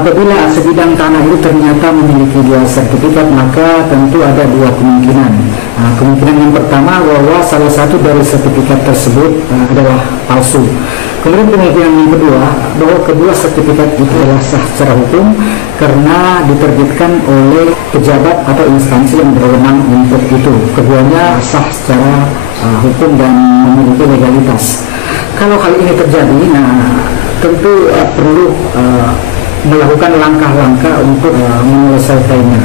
Apabila sebidang tanah itu ternyata memiliki dua sertifikat, maka tentu ada dua kemungkinan. Kemungkinan yang pertama bahwa salah satu dari sertifikat tersebut adalah palsu. Kemudian kemungkinan yang kedua bahwa kedua sertifikat itu adalah sah secara hukum karena diterbitkan oleh pejabat atau instansi yang berwenang untuk itu. Keduanya sah secara hukum dan memiliki legalitas. Kalau hal ini terjadi, tentu perlu melakukan langkah-langkah untuk menyelesaikannya.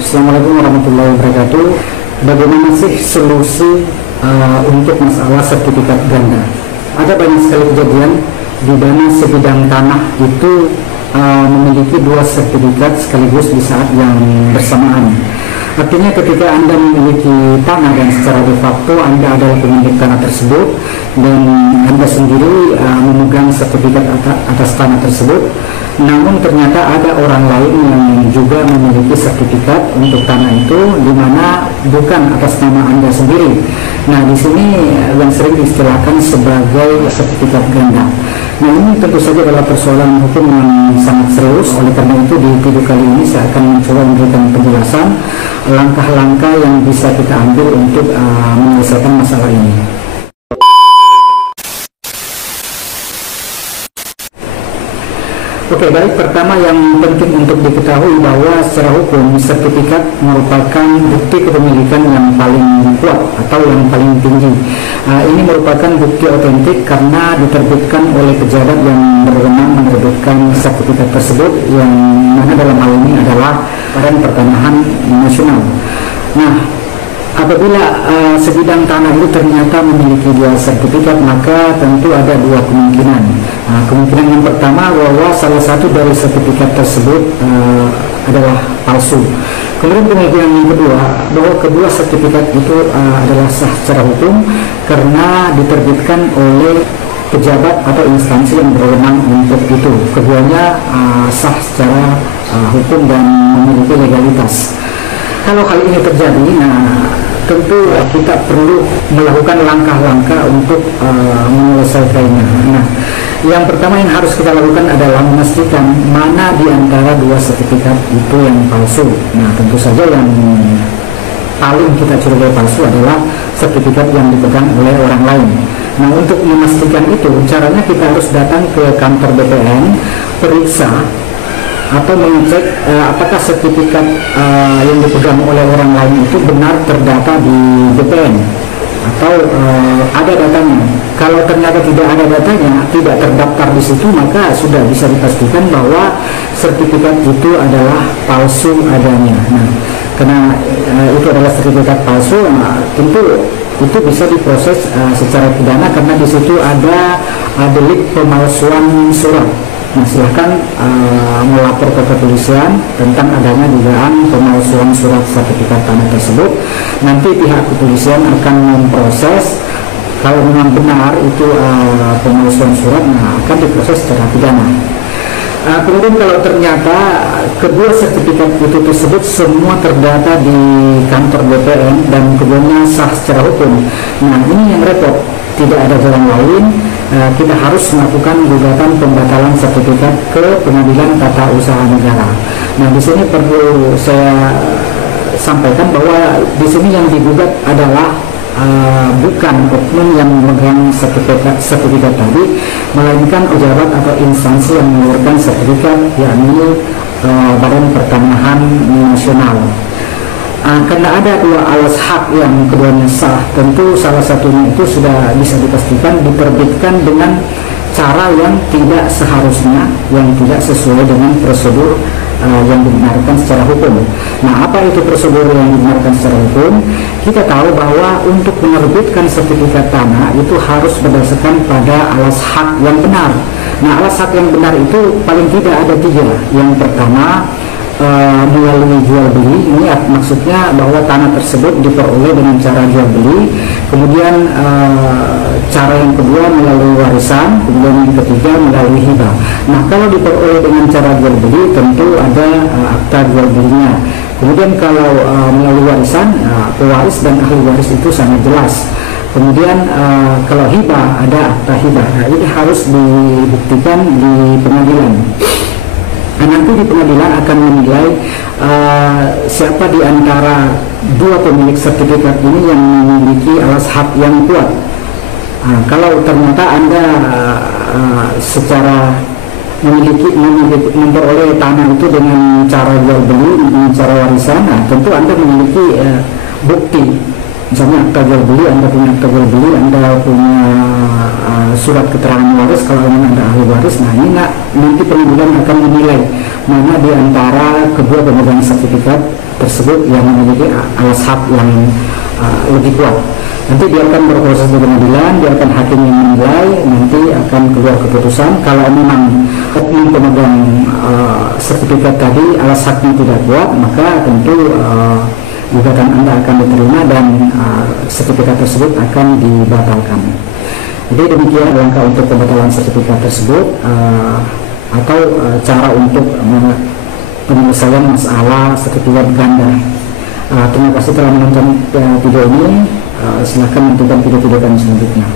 Assalamualaikum warahmatullahi wabarakatuh. Bagaimana sih solusi untuk masalah sertifikat ganda? Ada banyak sekali kejadian di mana sebidang tanah itu memiliki dua sertifikat sekaligus di saat yang bersamaan. Artinya ketika Anda memiliki tanah dan secara de facto Anda adalah pemilik tanah tersebut dan Anda sendiri memegang sertifikat atas tanah tersebut, namun ternyata ada orang lain yang juga memiliki sertifikat untuk tanah itu di mana bukan atas nama Anda sendiri. Nah, di sini yang sering diistilahkan sebagai sertifikat ganda. Nah, ini tentu saja adalah persoalan hukum yang sangat serius. Oleh karena itu di video kali ini saya akan mencoba memberikan penjelasan langkah-langkah yang bisa kita ambil untuk menyelesaikan masalah ini. Oke, baik. Pertama yang penting untuk diketahui bahwa secara hukum sertifikat merupakan bukti kepemilikan yang paling kuat atau yang paling tinggi. Ini merupakan bukti otentik karena diterbitkan oleh pejabat yang berwenang menerbitkan sertifikat tersebut, yang mana dalam hal ini adalah Badan Pertanahan Nasional. Nah, apabila sebidang tanah itu ternyata memiliki dua sertifikat, maka tentu ada dua kemungkinan. Kemungkinan yang pertama bahwa salah satu dari sertifikat tersebut adalah palsu. Kemudian kemungkinan yang kedua bahwa kedua sertifikat itu adalah sah secara hukum karena diterbitkan oleh pejabat atau instansi yang berwenang untuk itu. Keduanya sah secara hukum dan memiliki legalitas. Kalau hal ini terjadi, tentu kita perlu melakukan langkah-langkah untuk menyelesaikannya. Yang pertama yang harus kita lakukan adalah memastikan mana di antara dua sertifikat itu yang palsu. Tentu saja yang paling kita curigai palsu adalah sertifikat yang dipegang oleh orang lain. Untuk memastikan itu, caranya kita harus datang ke kantor BPN, periksa atau mengecek apakah sertifikat yang dipegang oleh orang lain itu benar terdata di BPN atau ada datanya. Kalau ternyata tidak ada datanya, tidak terdaftar di situ, maka sudah bisa dipastikan bahwa sertifikat itu adalah palsu adanya. Karena itu adalah sertifikat palsu, tentu itu bisa diproses secara pidana karena di situ ada delik pemalsuan surat. Silahkan melapor ke kepolisian tentang adanya dugaan pemalsuan surat sertifikat tanah tersebut. Nanti pihak kepolisian akan memproses. Kalau memang benar itu pemalsuan surat, akan diproses secara pidana. Kemudian kalau ternyata kedua sertifikat itu tersebut semua terdata di kantor BPN dan keduanya sah secara hukum, ini yang repot. Tidak ada jalan lain, kita harus melakukan gugatan pembatalan sertifikat ke Pengadilan Tata Usaha Negara. Di sini perlu saya sampaikan bahwa di sini yang digugat adalah bukan oknum yang memegang sertifikat tadi, melainkan pejabat atau instansi yang mengeluarkan sertifikat, yakni Badan Pertanahan Nasional. Karena ada dua alas hak yang keduanya sah, tentu salah satunya itu sudah bisa dipastikan diterbitkan dengan cara yang tidak seharusnya, yang tidak sesuai dengan prosedur yang dibenarkan secara hukum. Apa itu prosedur yang dibenarkan secara hukum? Kita tahu bahwa untuk menerbitkan sertifikat tanah itu harus berdasarkan pada alas hak yang benar. Alas hak yang benar itu paling tidak ada tiga. Yang pertama, melalui jual beli. Ini maksudnya bahwa tanah tersebut diperoleh dengan cara jual beli. Kemudian cara yang kedua melalui warisan. Kemudian yang ketiga melalui hibah. Kalau diperoleh dengan cara jual beli, tentu ada akta jual belinya. Kemudian kalau melalui warisan, pewaris dan ahli waris itu sangat jelas. Kemudian kalau hibah, ada akta hibah. Nah, ini harus dibuktikan di pengadilan. Nah, nanti di pengadilan akan menilai siapa di antara dua pemilik sertifikat ini yang memiliki alas hak yang kuat. Kalau ternyata Anda secara memperoleh tanah itu dengan cara jual beli, dengan cara warisan, nah tentu Anda memiliki bukti, misalnya akta jual beli, Anda punya akta jual beli, Anda punya surat keterangan waris kalau memang Anda ahli waris. Nah ini nanti pengadilan akan menilai mana di antara kedua pemegang sertifikat tersebut yang memiliki alas hak yang lebih kuat. Nanti dia akan berproses di pengadilan, dia akan hakim yang menilai, nanti akan keluar keputusan. Kalau memang oknum pemegang sertifikat tadi alas haknya tidak kuat, maka tentu gugatan Anda akan diterima dan sertifikat tersebut akan dibatalkan. Jadi demikian langkah untuk pembatalan sertifikat tersebut atau cara untuk penyelesaian masalah sertifikat ganda. Terima kasih telah menonton video ini. Silahkan nantikan video-video kami selanjutnya.